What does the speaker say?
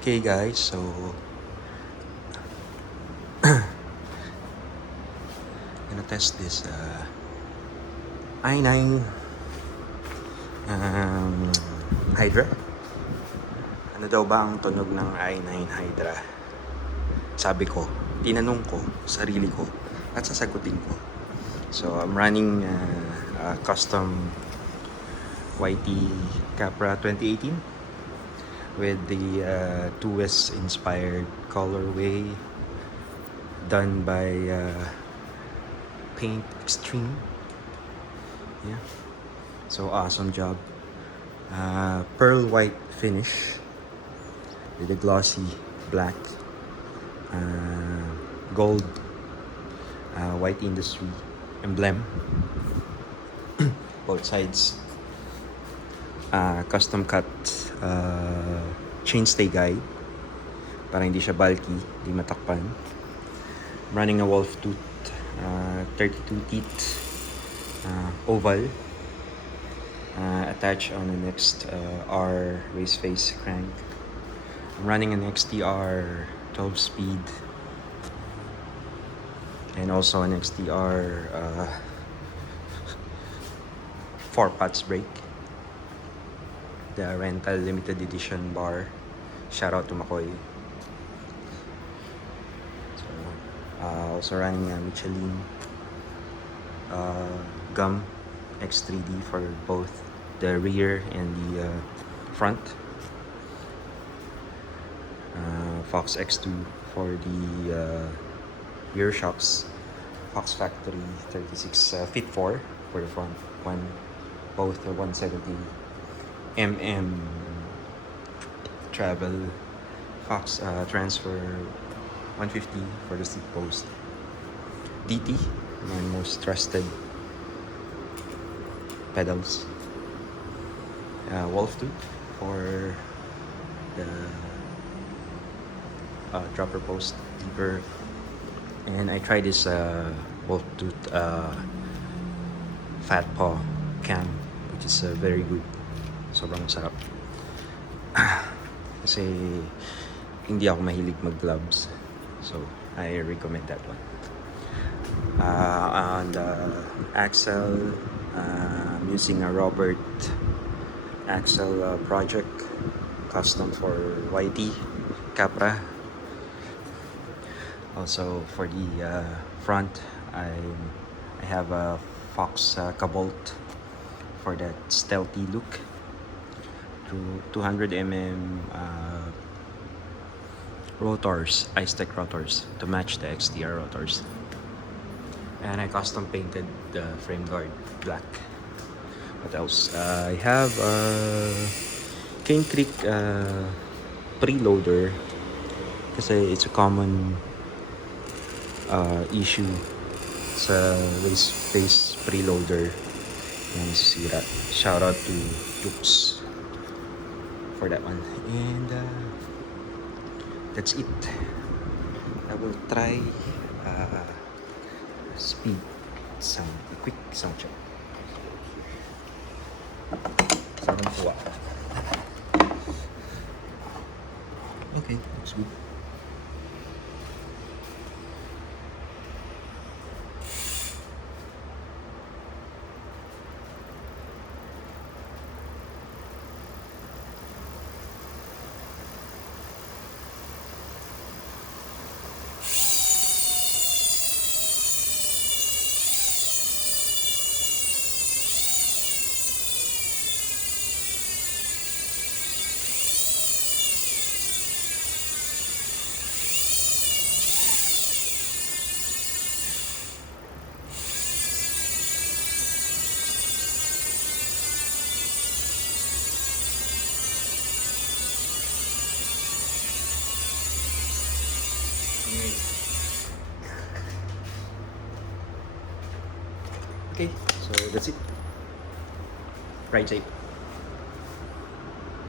Okay guys, so gonna test this i9 Hydra. Ano daw ba ang tunog ng i9 Hydra? Sabi ko, tinanong ko sarili ko at sasagutin ko. So I'm running a custom YT Capra 2018 with the 2S inspired colorway done by Paint Extreme. Yeah, so awesome job. Pearl white finish with a glossy black, gold, white industry emblem. Both sides custom cut chainstay guide para hindi siya bulky, hindi matakpan. I'm running a wolf tooth 32 teeth oval attached on an XR race face crank. I'm running an XTR 12 speed and also an XTR 4 pots brake. The rental limited edition bar. Shout out to Makoy. So, also running a Michelin gum X3D for both the rear and the front. Fox X2 for the rear shocks. Fox Factory 36 Fit 4 for the front one. Both are 170 travel. Fox transfer 150 for the seat post. DT, my most trusted pedals. Wolf tooth for the dropper post lever. And I tried this wolf tooth fat paw cam, which is very good. Sobrang sarap. Kasi hindi ako mahilig mag-gloves, so I recommend that one. On the axle, I'm using a Robert axle project custom for YT Capra. Also for the front, I have a Fox Cobalt for that stealthy look. 200mm rotors, ice-tech rotors to match the XTR rotors. And I custom painted the frame guard black. What else? I have a Cane Creek preloader kasi it's a common issue sa race face preloader na nasisira. Shout out to Jukes for that one. And that's it. I will try speed sound, a quick sound check. Sound kuha. Okay, looks good. Okay, so that's it. Ride safe.